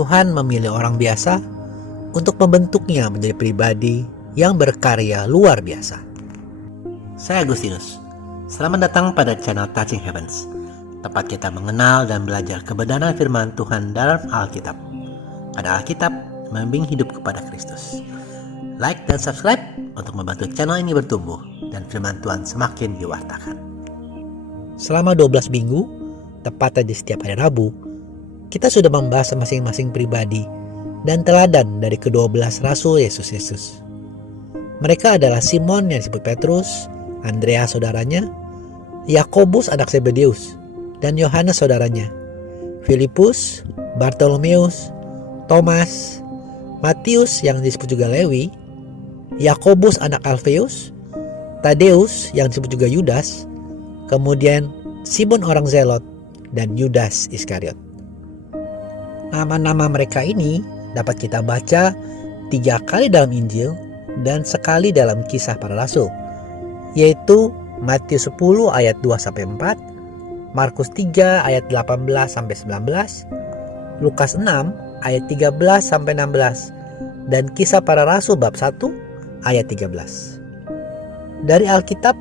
Tuhan memilih orang biasa untuk membentuknya menjadi pribadi yang berkarya luar biasa. Saya Agustinus. Selamat datang pada channel Touching Heavens, tempat kita mengenal dan belajar kebenaran firman Tuhan dalam Alkitab. Pada Alkitab, membimbing hidup kepada Kristus. Like dan subscribe untuk membantu channel ini bertumbuh dan firman Tuhan semakin diwartakan. Selama 12 minggu, tepatnya di setiap hari Rabu, kita sudah membahas masing-masing pribadi dan teladan dari ke-12 Rasul Yesus. Mereka adalah Simon yang disebut Petrus, Andreas saudaranya, Yakobus anak Zebedeus, dan Yohanes saudaranya, Filipus, Bartolomeus, Thomas, Matius yang disebut juga Lewi, Yakobus anak Alfeus, Tadeus yang disebut juga Yudas, kemudian Simon orang Zelot, dan Yudas Iskariot. Nama-nama mereka ini dapat kita baca 3 kali dalam Injil dan sekali dalam Kisah Para Rasul, yaitu Matius 10 ayat 2-4, Markus 3 ayat 18-19, Lukas 6 ayat 13-16, dan Kisah Para Rasul bab 1 ayat 13. Dari Alkitab,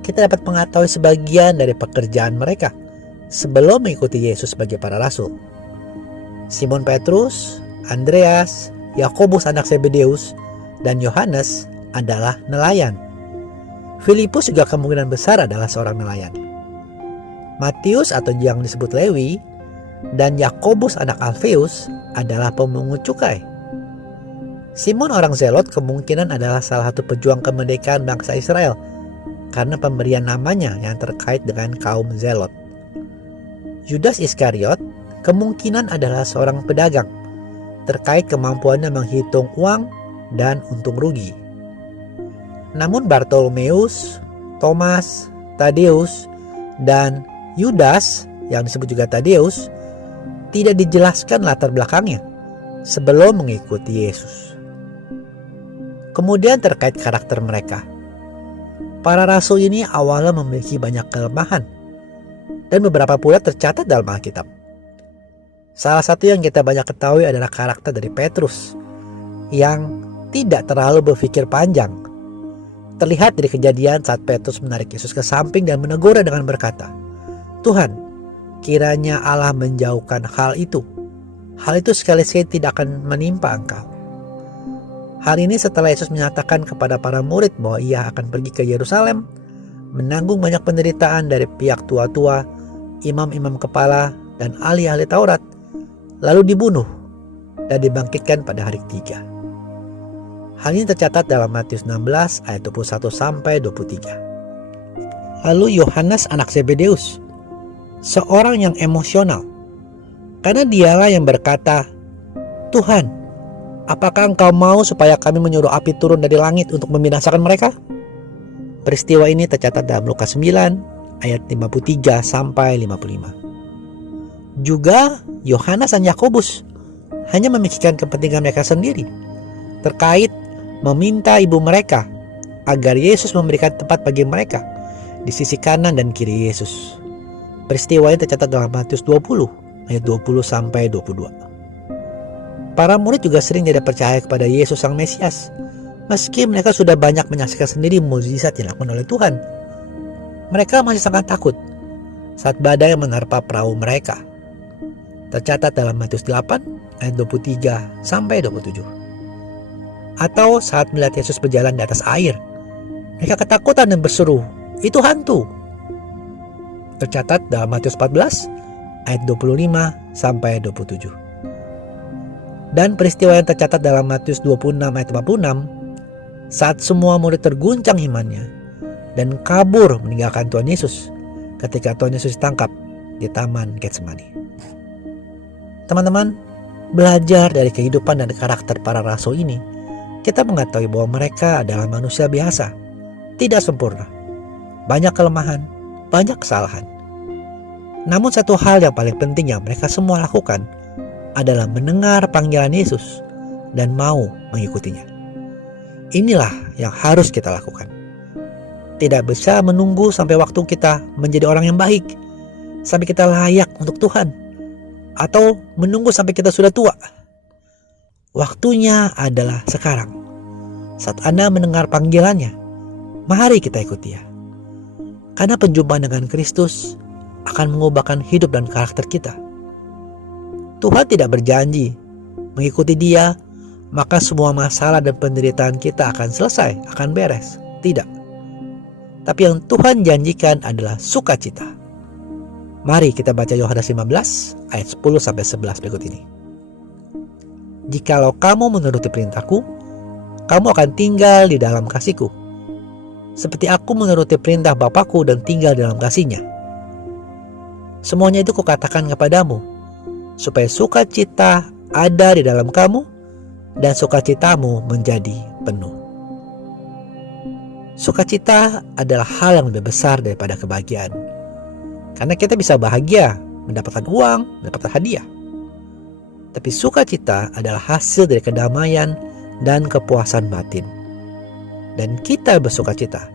kita dapat mengetahui sebagian dari pekerjaan mereka sebelum mengikuti Yesus sebagai para rasul. Simon Petrus, Andreas, Yakobus anak Zebedeus, dan Yohanes adalah nelayan. Filipus juga kemungkinan besar adalah seorang nelayan. Matius atau yang disebut Lewi dan Yakobus anak Alfeus adalah pemungut cukai. Simon orang Zelot kemungkinan adalah salah satu pejuang kemerdekaan bangsa Israel karena pemberian namanya yang terkait dengan kaum Zelot. Yudas Iskariot kemungkinan adalah seorang pedagang terkait kemampuannya menghitung uang dan untung rugi. Namun Bartolomeus, Thomas, Tadeus, dan Yudas yang disebut juga Tadeus tidak dijelaskan latar belakangnya sebelum mengikuti Yesus. Kemudian terkait karakter mereka, para rasul ini awalnya memiliki banyak kelemahan dan beberapa pula tercatat dalam Alkitab. Salah satu yang kita banyak ketahui adalah karakter dari Petrus yang tidak terlalu berpikir panjang. Terlihat dari kejadian saat Petrus menarik Yesus ke samping dan menegurnya dengan berkata, "Tuhan, kiranya Allah menjauhkan hal itu. Hal itu sekali-sekali tidak akan menimpa Engkau." Hal ini setelah Yesus menyatakan kepada para murid bahwa ia akan pergi ke Yerusalem, menanggung banyak penderitaan dari pihak tua-tua, imam-imam kepala, dan ahli-ahli Taurat, lalu dibunuh dan dibangkitkan pada hari ketiga. Hal ini tercatat dalam Matius 16 ayat 21-23. Lalu Yohanes anak Zebedeus, seorang yang emosional, karena dialah yang berkata, "Tuhan, apakah Engkau mau supaya kami menyuruh api turun dari langit untuk membinasakan mereka?" Peristiwa ini tercatat dalam Lukas 9 ayat 53-55. Juga Yohanes dan Yakobus hanya memikirkan kepentingan mereka sendiri terkait meminta ibu mereka agar Yesus memberikan tempat bagi mereka di sisi kanan dan kiri Yesus. Peristiwa ini tercatat dalam Matius 20 ayat 20-22. Para murid juga sering tidak percaya kepada Yesus Sang Mesias, meski mereka sudah banyak menyaksikan sendiri mukjizat yang dilakukan oleh Tuhan. Mereka masih sangat takut saat badai menerpa perahu mereka. Tercatat dalam Matius 8 ayat 23-27. Atau saat melihat Yesus berjalan di atas air, mereka ketakutan dan berseru, "Itu hantu." Tercatat dalam Matius 14 ayat 25-27. Dan peristiwa yang tercatat dalam Matius 26 ayat 56, saat semua murid terguncang imannya dan kabur meninggalkan Tuhan Yesus ketika Tuhan Yesus ditangkap di Taman Getsemani. Teman-teman, belajar dari kehidupan dan karakter para rasul ini, kita mengetahui bahwa mereka adalah manusia biasa, tidak sempurna, banyak kelemahan, banyak kesalahan. Namun satu hal yang paling penting yang mereka semua lakukan adalah mendengar panggilan Yesus dan mau mengikutinya. Inilah yang harus kita lakukan. Tidak bisa menunggu sampai waktu kita menjadi orang yang baik, sampai kita layak untuk Tuhan, atau menunggu sampai kita sudah tua? Waktunya adalah sekarang. Saat Anda mendengar panggilannya, mari kita ikuti dia. Karena penjumpaan dengan Kristus akan mengubahkan hidup dan karakter kita. Tuhan tidak berjanji mengikuti Dia, maka semua masalah dan penderitaan kita akan selesai, akan beres. Tidak. Tapi yang Tuhan janjikan adalah sukacita. Mari kita baca Yohanes 15 ayat 10-11 berikut ini. Jikalau kamu menuruti perintahku, kamu akan tinggal di dalam kasihku, seperti aku menuruti perintah Bapakku dan tinggal dalam kasihnya. Semuanya itu kukatakan kepadamu, supaya sukacita ada di dalam kamu, dan sukacitamu menjadi penuh. Sukacita adalah hal yang lebih besar daripada kebahagiaan. Karena kita bisa bahagia, mendapatkan uang, mendapatkan hadiah. Tapi sukacita adalah hasil dari kedamaian dan kepuasan batin. Dan kita bersukacita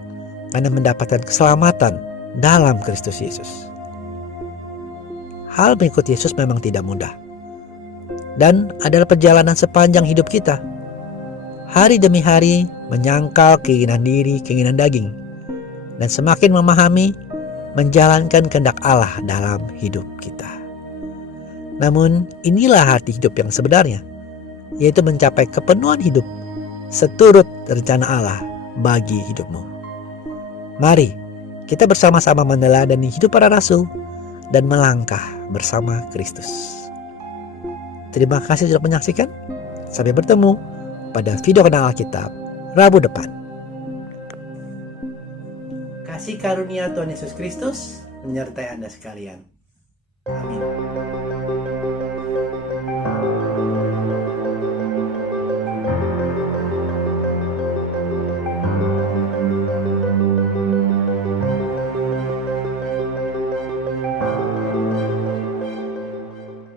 karena mendapatkan keselamatan dalam Kristus Yesus. Hal mengikut Yesus memang tidak mudah. Dan adalah perjalanan sepanjang hidup kita. Hari demi hari menyangkal keinginan diri, keinginan daging. Dan semakin memahami, menjalankan kehendak Allah dalam hidup kita. Namun inilah arti hidup yang sebenarnya, yaitu mencapai kepenuhan hidup seturut rencana Allah bagi hidupmu. Mari kita bersama-sama meneladani hidup para rasul dan melangkah bersama Kristus. Terima kasih sudah menyaksikan. Sampai bertemu pada video Kenal Alkitab Rabu depan. Kasih karunia Tuhan Yesus Kristus menyertai Anda sekalian.